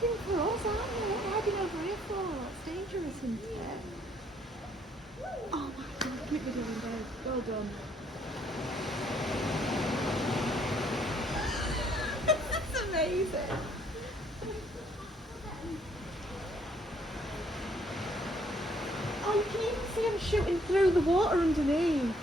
driving for us, aren't you? What are you driving over here for? That's dangerous, isn't it? Oh my god, keep me doing good. Well done. That's amazing. Oh, you can even see them shooting through the water underneath.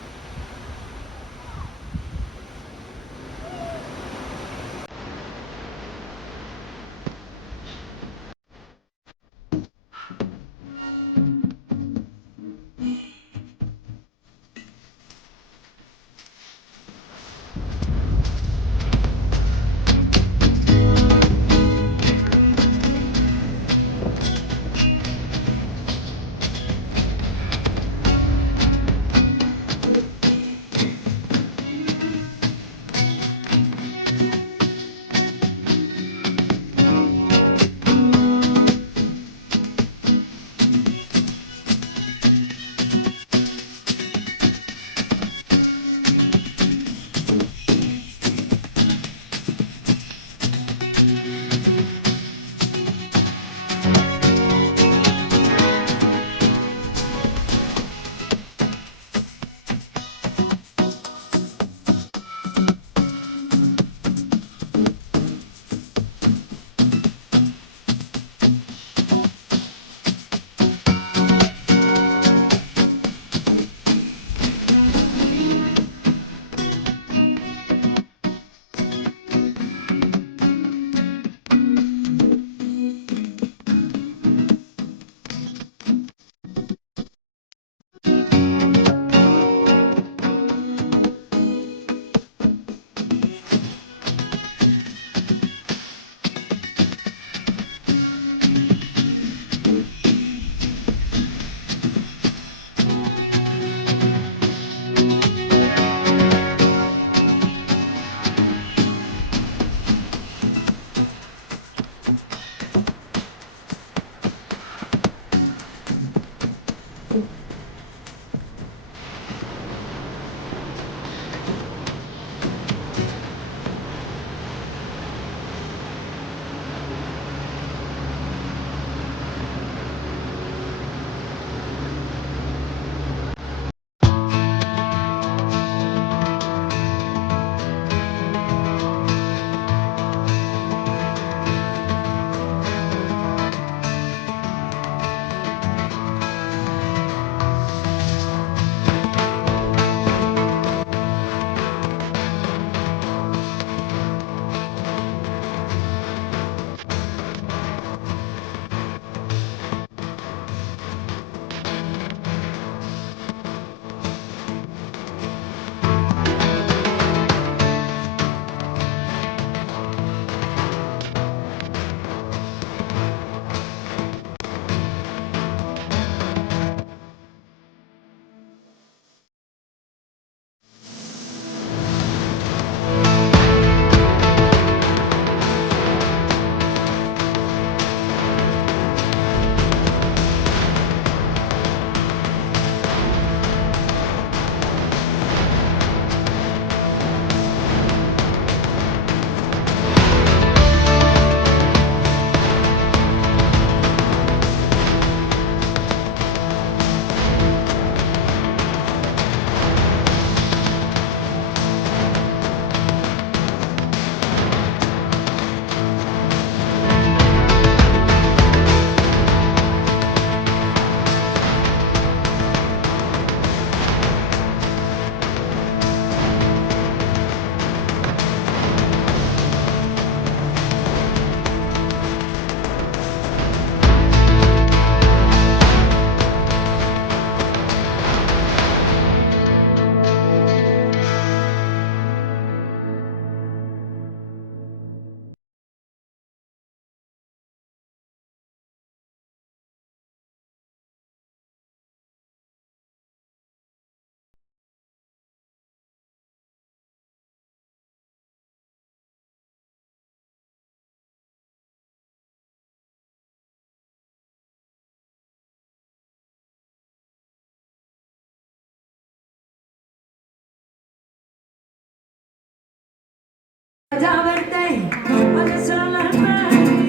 Ya verte, parece la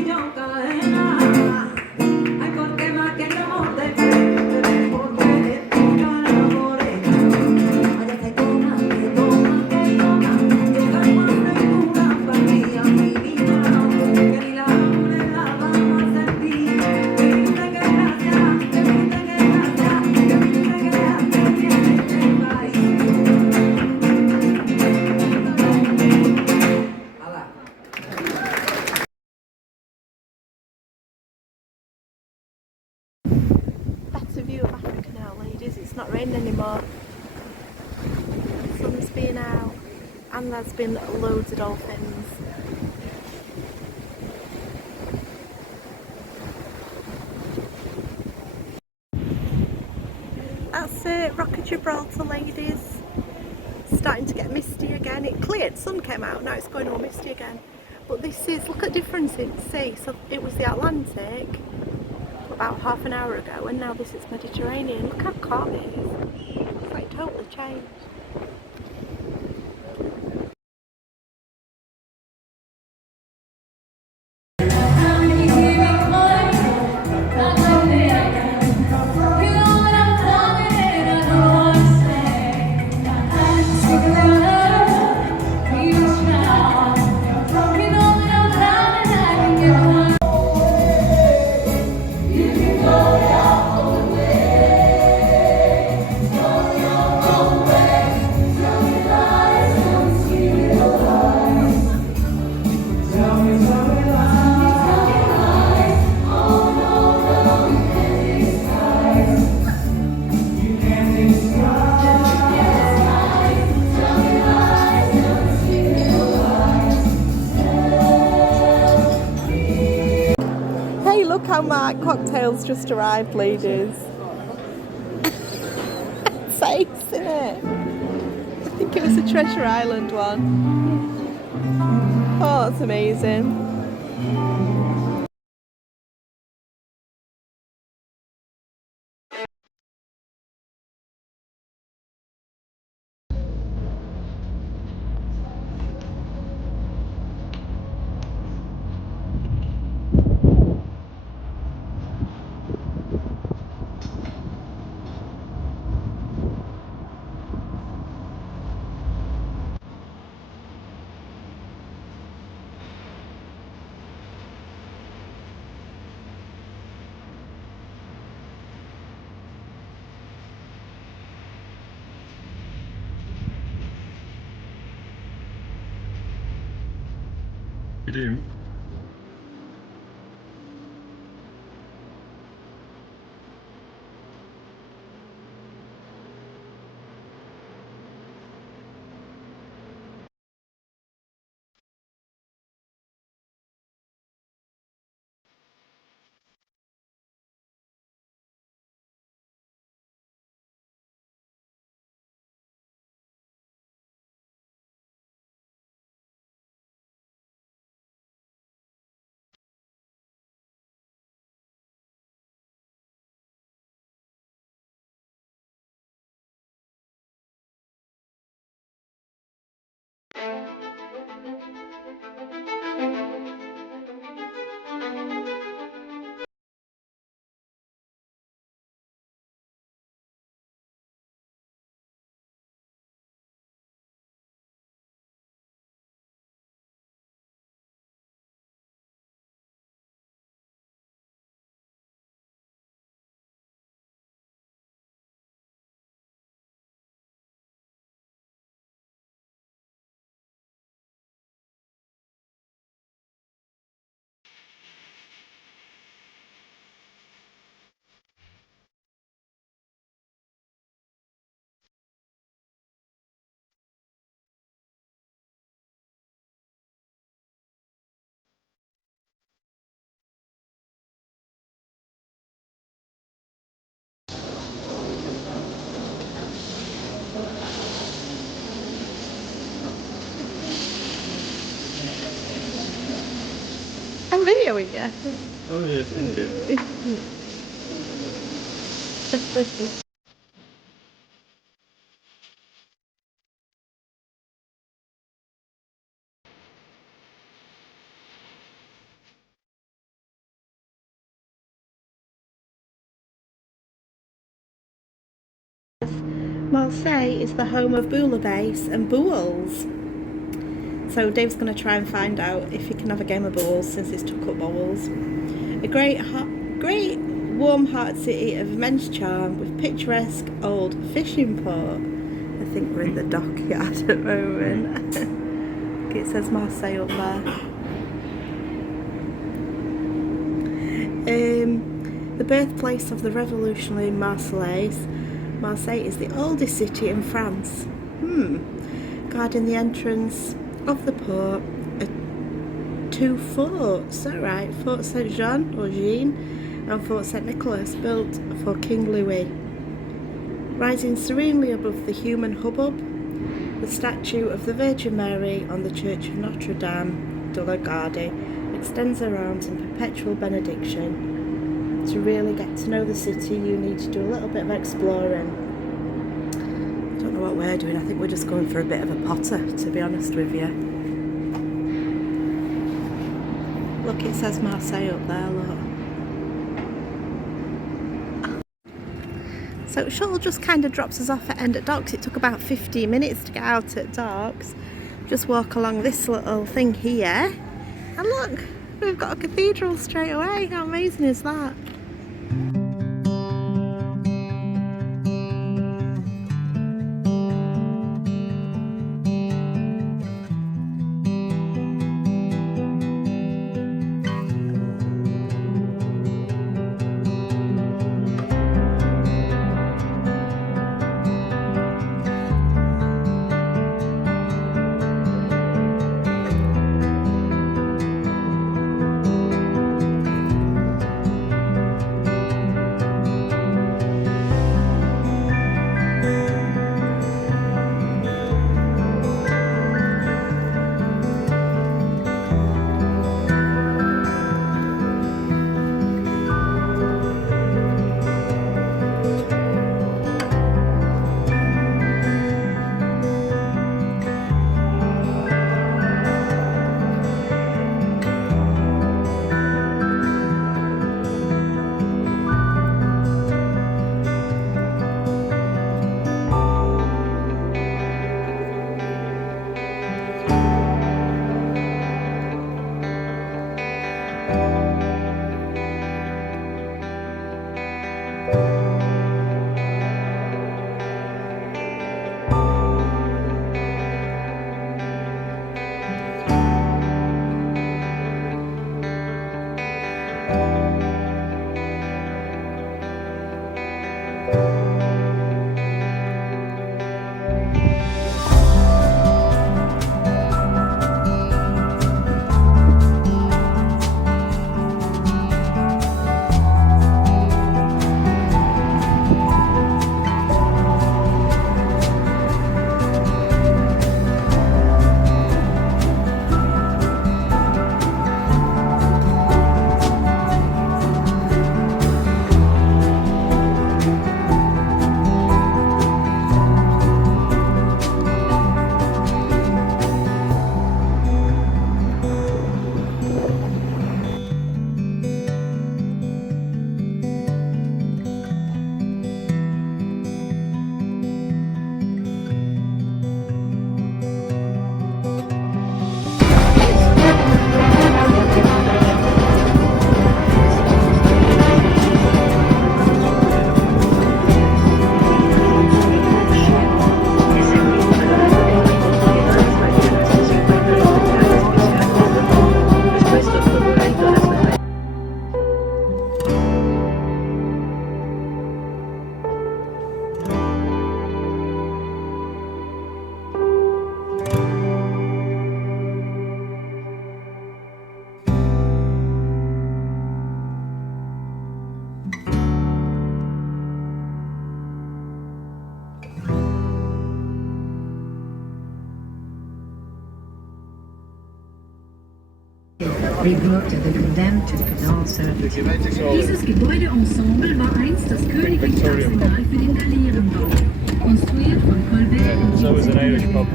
yo cae. rain anymore. The sun's been out and there's been loads of dolphins. That's it, Rock of Gibraltar, ladies. Starting to get misty again. It cleared, sun came out, now it's going all misty again. But this is, look at the difference in sea. So it was the Atlantic about half an hour ago, and now this is Mediterranean. Look how calm it is. It's like totally changed. Look how my cocktail's just arrived, ladies. It's ace, isn't it? I think it was a Treasure Island one. Oh, that's amazing. You do? I'm videoing you. Oh yeah, thank you. Marseille is the home of bouillabaisse and bowls. So Dave's going to try and find out if he can have a game of bowls since he's took up bowls. A great warm-hearted city of immense charm with picturesque old fishing port. I think we're in the dockyard at the moment. It says Marseille up there. The birthplace of the revolutionary Marseillaise, Marseille is the oldest city in France. Guarding the entrance of the port are two forts, is that right? Fort Saint Jean or Jean and Fort Saint Nicholas, built for King Louis. Rising serenely above the human hubbub, the statue of the Virgin Mary on the Church of Notre Dame de la Garde extends her arms in perpetual benediction. To really get to know the city, you need to do a little bit of exploring. I don't know what we're doing. I think we're just going for a bit of a potter, to be honest with you. Look, it says Marseille up there, look. So shuttle just kind of drops us off at End at Docks. It took about 15 minutes to get out at Docks. Just walk along this little thing here. And look, we've got a cathedral straight away. How amazing is that? Rebürgte the condemned to the canal servitude. Dieses Gebäudeensemble war einst das königliche Arsenal für den Galeerenbau, konstruiert von Colbert und So is an Irish pub.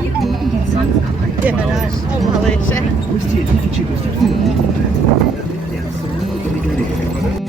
Hier wurden die Zwangsarbeiter. Yeah, no. Oh, well, it's, Questi edifici costituiscono le azioni come galere.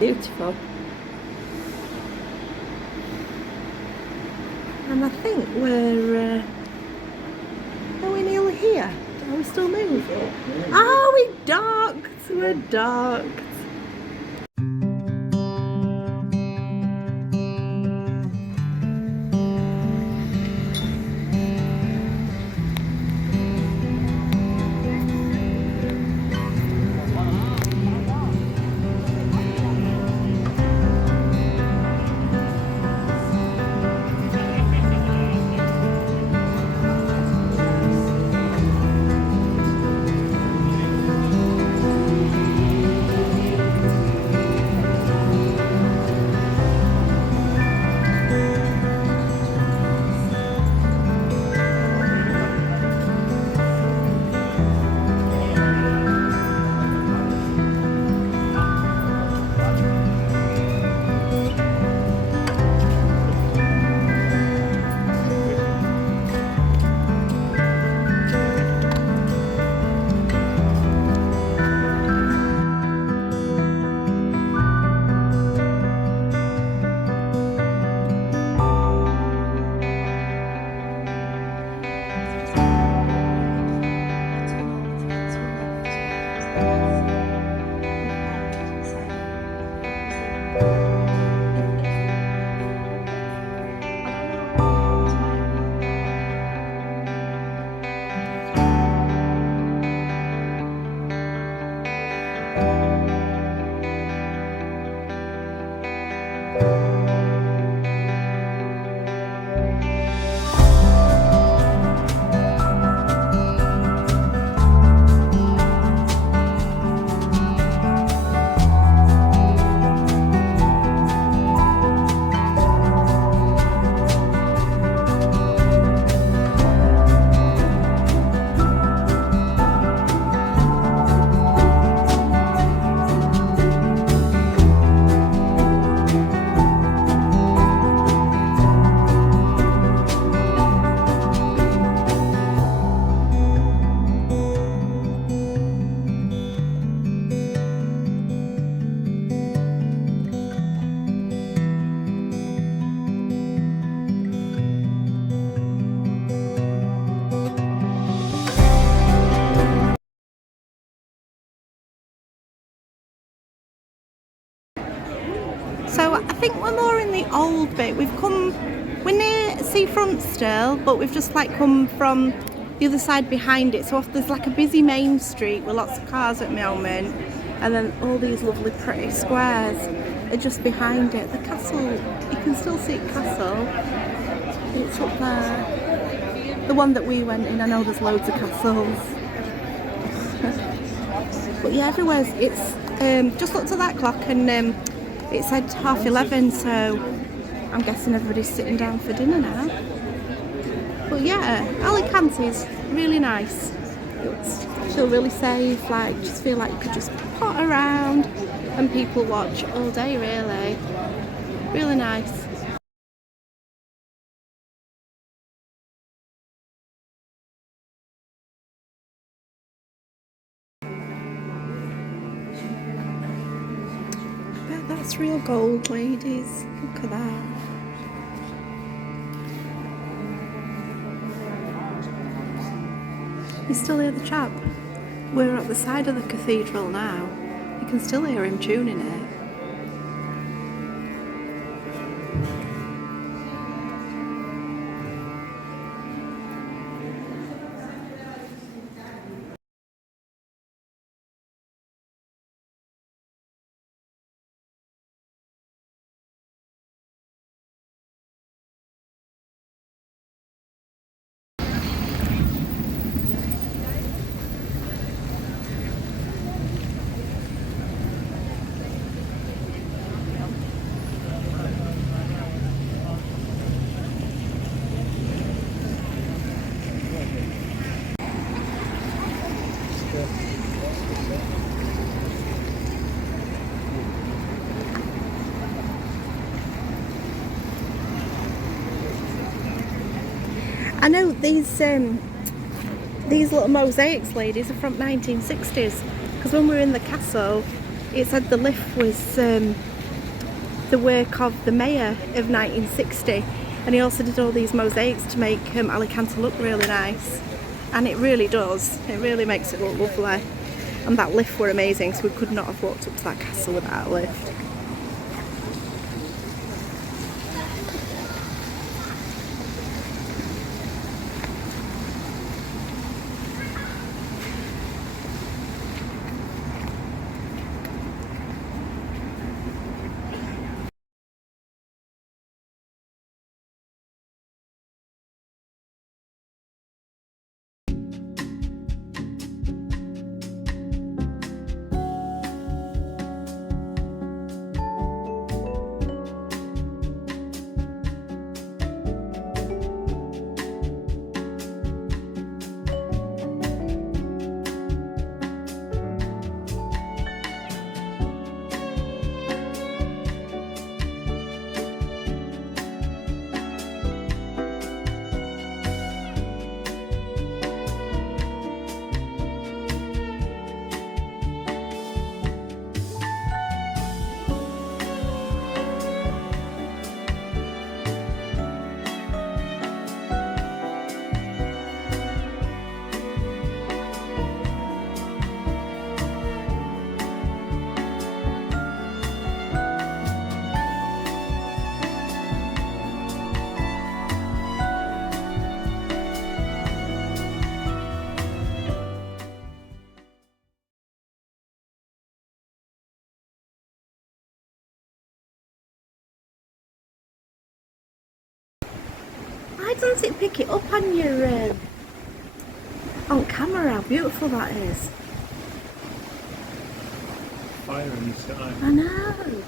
Beautiful. And I think are we nearly here? Are we still moving? Oh, we docked! We're docked. old bit. We're near seafront still, but we've just like come from the other side behind it. So if there's like a busy main street with lots of cars at the moment, and then all these lovely pretty squares are just behind it. The castle, you can still see castle. It's up there. The one that we went in, I know there's loads of castles. But yeah, everywhere's, it's, just looked at that clock and it said 11:30, so I'm guessing everybody's sitting down for dinner now. But yeah, Alicante is really nice. It's feel really safe, like just feel like you could just pot around and people watch all day really. Really nice. That's real gold, ladies. Look at that. You still hear the chap? We're at the side of the cathedral now. You can still hear him tuning it. I know these little mosaics, ladies, are from 1960s. Because when we were in the castle, it said the lift was the work of the mayor of 1960, and he also did all these mosaics to make Alicante look really nice. And it really does. It really makes it look lovely. And that lift were amazing, so we could not have walked up to that castle without a lift. Why doesn't it pick it up on your on camera? How beautiful that is! Fire in the sky. I know.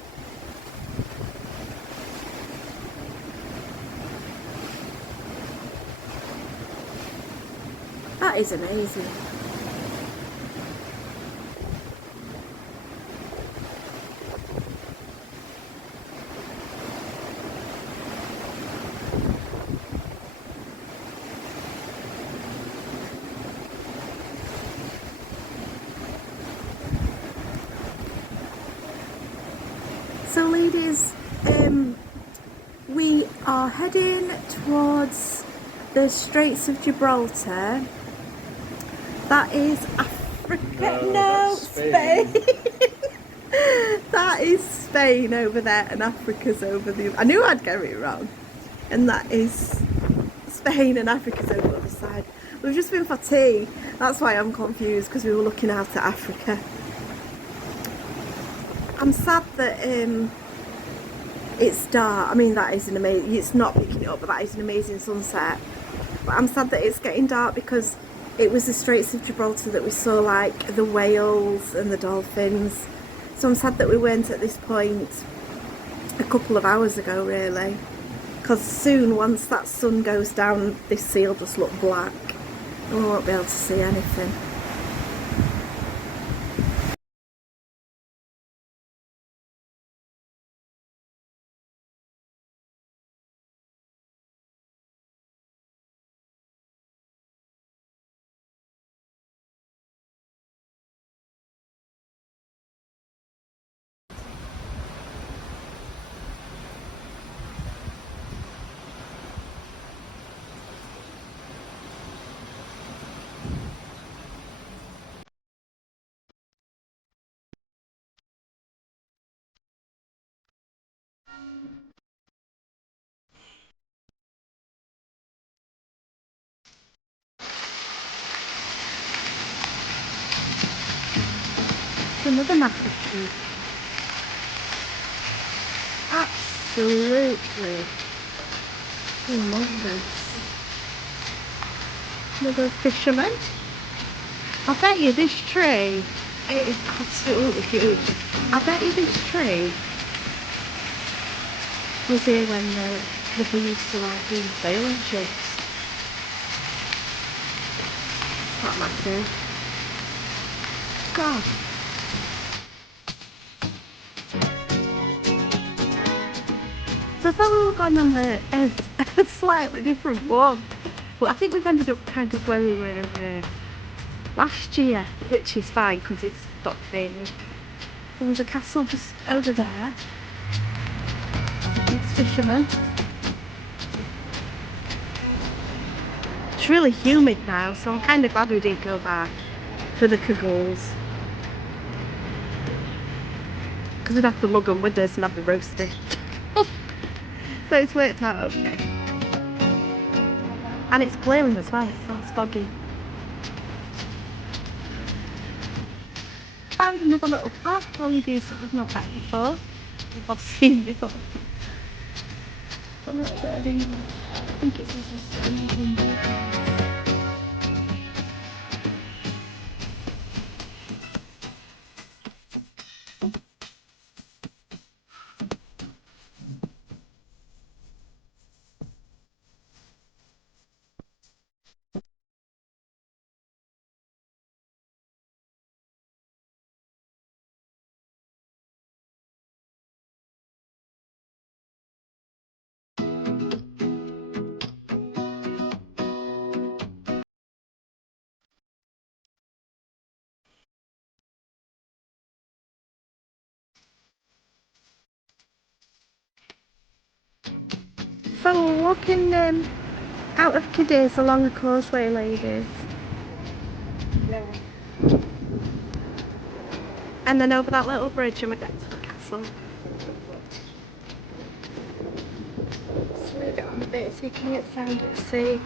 That is amazing. So ladies, we are heading towards the Straits of Gibraltar. That is Africa, no, that's Spain. Spain. That is Spain over there and Africa's over the... I knew I'd get it wrong. And that is Spain and Africa's over the other side. We've just been for tea. That's why I'm confused, because we were looking out at Africa. I'm sad that it's dark. I mean, that is an amazing... It's not picking it up, but that is an amazing sunset. But I'm sad that it's getting dark because it was the Straits of Gibraltar that we saw, like, the whales and the dolphins. So I'm sad that we weren't at this point a couple of hours ago, really. Because soon, once that sun goes down, this sea will just look black. And we won't be able to see anything. It's another massive tree. Absolutely humongous. Another fisherman. I bet you this tree, it is absolutely huge. I bet you this tree was here when the people used to like do sailing ships. That massive. God. So I thought we were going on a slightly different one, but I think we've ended up kind of where we were last year, which is fine because it's stopped raining. There was a castle just over there. It's fishermen. It's really humid now, so I'm kind of glad we didn't go back for the cagoles. Because we'd have to lug them with us and have the roasted. So it's worked out okay. And it's clearing as well, it's not foggy. Found another little path where we do something we've not had before. I've seen before. I'm not sure I think it's interesting. So we're walking out of Cadiz along the causeway, ladies. Yeah. And then over that little bridge and we get to the castle. Let's move it on a bit so you can get sound at sea.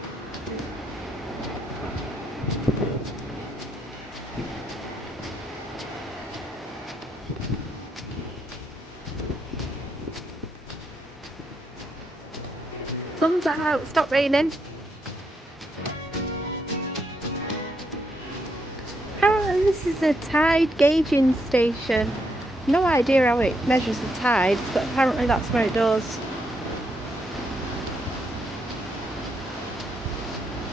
Sun's out, stop raining. Apparently this is a tide gauging station. No idea how it measures the tides, but apparently that's what it does.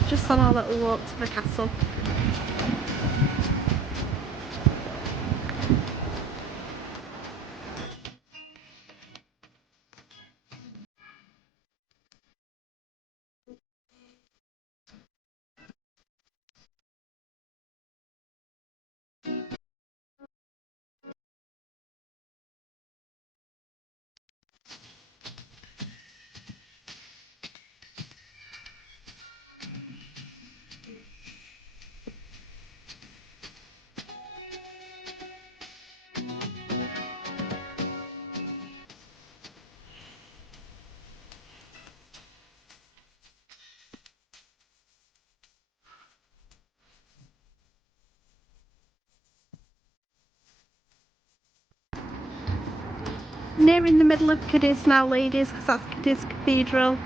Just on our little walk to the castle. Nearing the middle of Cadiz now, ladies, because that's Cadiz Cathedral.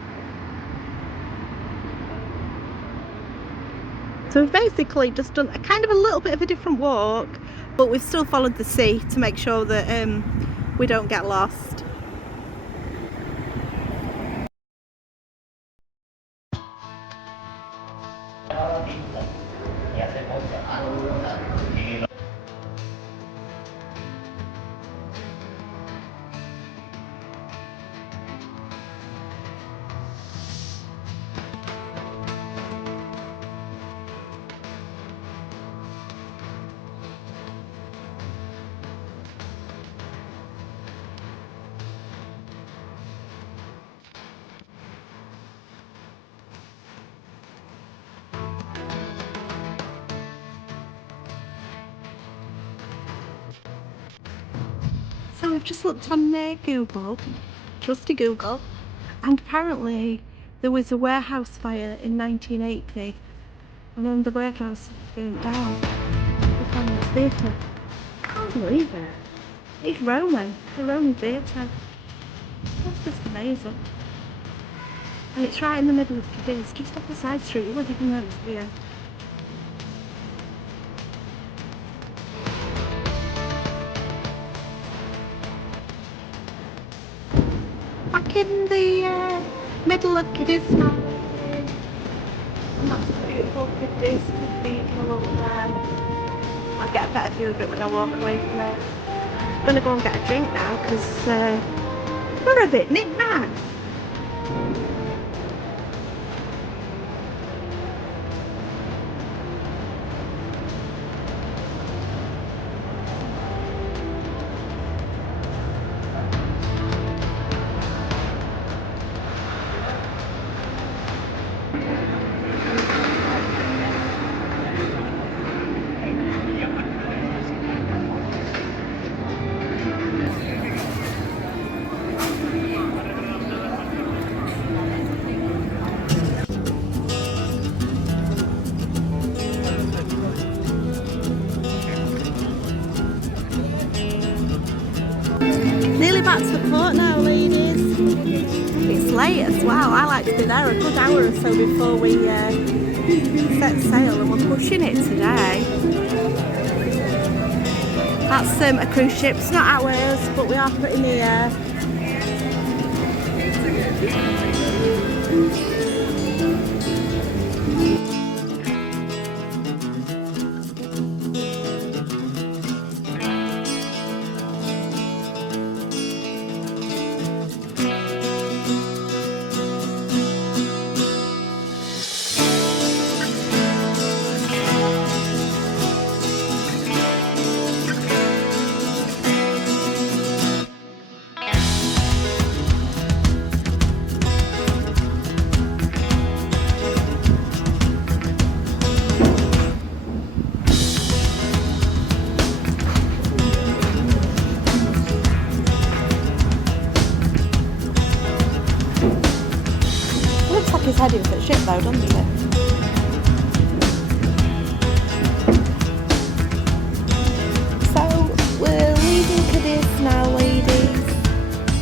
So we've basically just done a kind of a little bit of a different walk, but we've still followed the sea to make sure that we don't get lost. So we've just looked on Google, trusty Google, and apparently there was a warehouse fire in 1980, and then the warehouse burnt down. We found the theatre. Can't believe it. It's Roman, the Roman theatre. That's just amazing. And it's right in the middle of Cadiz, just off the side street. You wouldn't even know it's here. Back in the middle of Cadiz now. And that's the beautiful Cadiz Cathedral over there. I'll get a better view of it when I walk away from it. I'm gonna go and get a drink now because we're a bit knick-knack. Nearly back to the port now, ladies. It's late as well. I like to be there a good hour or so before we set sail, and we're pushing it today. That's a cruise ship. It's not ours, but we are pretty near. Looks like he's heading for the ship though, doesn't it? So we're leaving Cadiz now, ladies.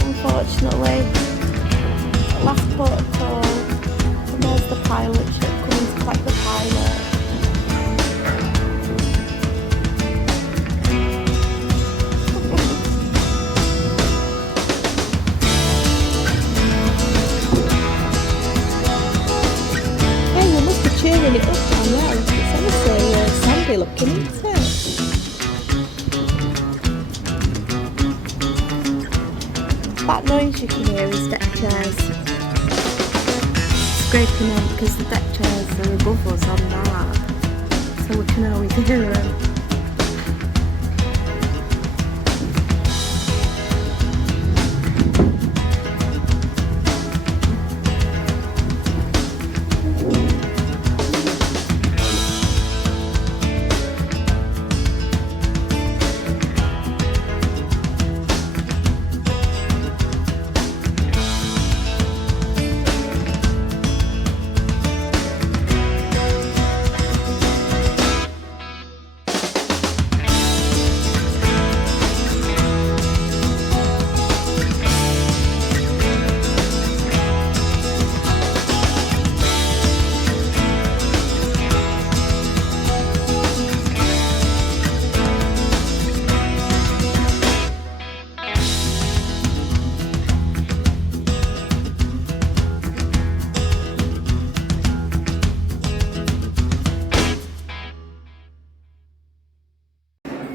Unfortunately, last port of call, and there's the pilot ship coming to collect the pilot. Cheering it up down there. It's honestly sandy looking, isn't it? That noise you can hear is deck chairs scraping on, because the deck chairs are above us on that, so we can always hear them.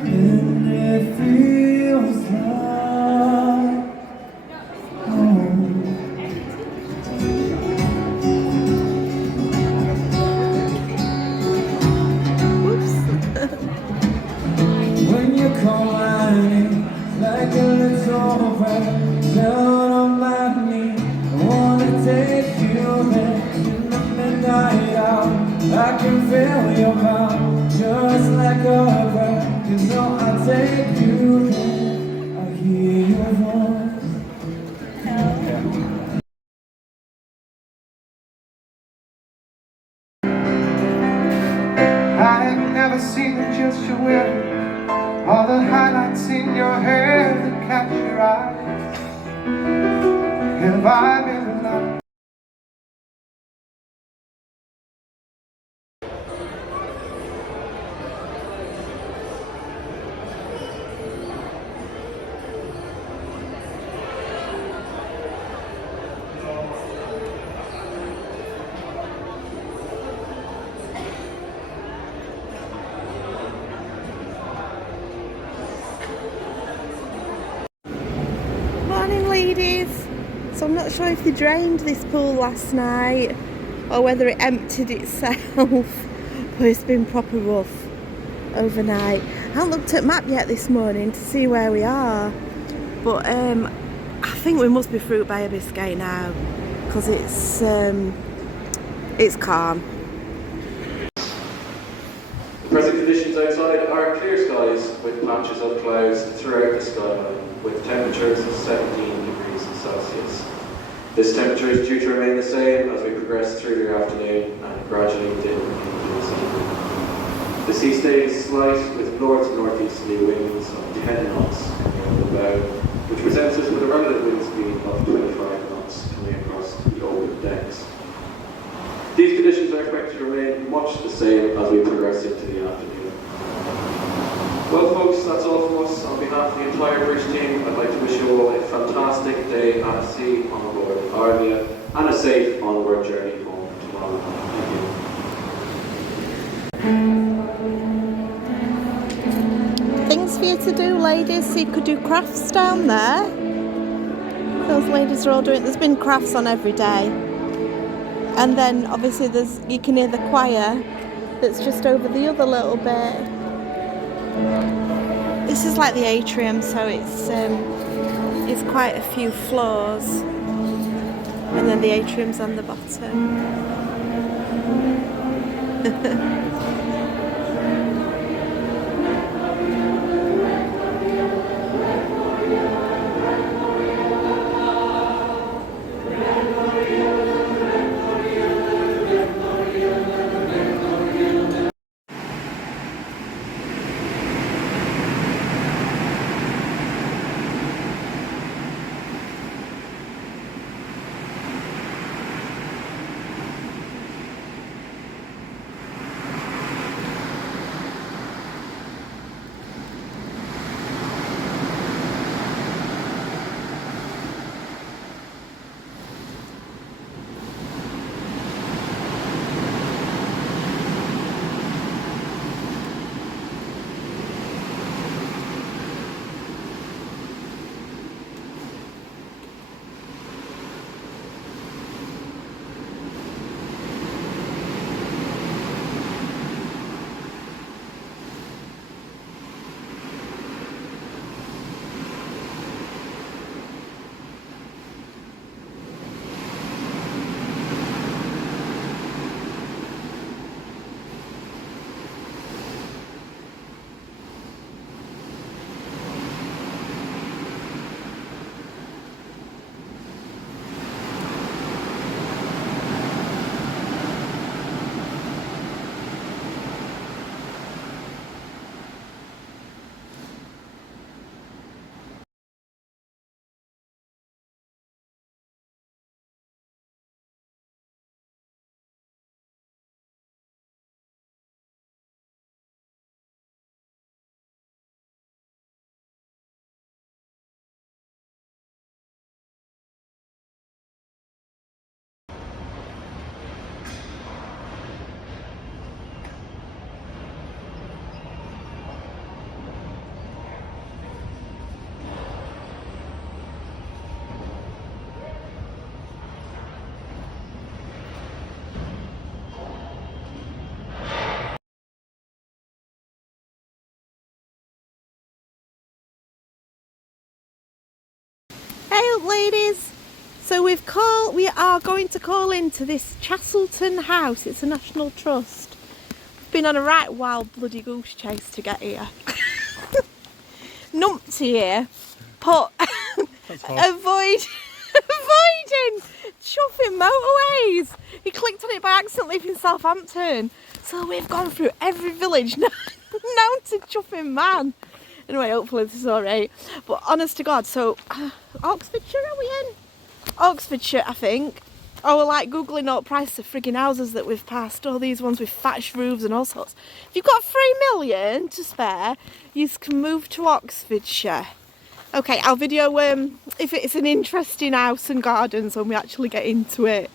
and it feels like home. When you come running like a little bird down on my knee, I wanna take you there in the midnight hour. I can feel your power, just like a bird. You know I'll take you there. I hear your voice. I have never seen the gesture with all the highlights in your hair that catch your eyes. Have I been alone? Morning, ladies. So I'm not sure if they drained this pool last night or whether it emptied itself, but it's been proper rough overnight. I haven't looked at map yet this morning to see where we are, but I think we must be through Bay of Biscay now because it's calm. The present conditions outside are clear skies with patches of clouds throughout the skyline, with temperatures of 17 degrees Celsius. This temperature is due to remain the same as we progress through the afternoon and gradually dip into this evening. The sea stays slight with north to northeasterly winds of 10 knots coming over the bow, which presents us with a relative wind speed of 25 knots coming across the open decks. These conditions are expected to remain much the same as we progress into the afternoon. Well folks, that's all from us. On behalf of the entire British team, I'd like to wish you all a fantastic day at sea on board Arvia and a safe onward journey home tomorrow. Thank you. Things for you to do, ladies. So you could do crafts down there. Those ladies are all doing. There's been crafts on every day. And then obviously you can hear the choir that's just over the other little bit. This is like the atrium, so it's quite a few floors, and then the atrium's on the bottom. you, ladies. So we are going to call into this Chastleton house. It's a National Trust. We've been on a right wild bloody goose chase to get here. Numpty here, but avoiding chuffing motorways. He clicked on it by accident leaving Southampton. So we've gone through every village known to chuffing man. Anyway, hopefully this is alright. But honest to God, so Oxfordshire are we in? Oxfordshire, I think. Oh, we're like googling up prices of frigging houses that we've passed. All these ones with thatched roofs and all sorts. If you've got 3 million to spare, you can move to Oxfordshire. Okay, I'll video if it's an interesting house and gardens when we actually get into it.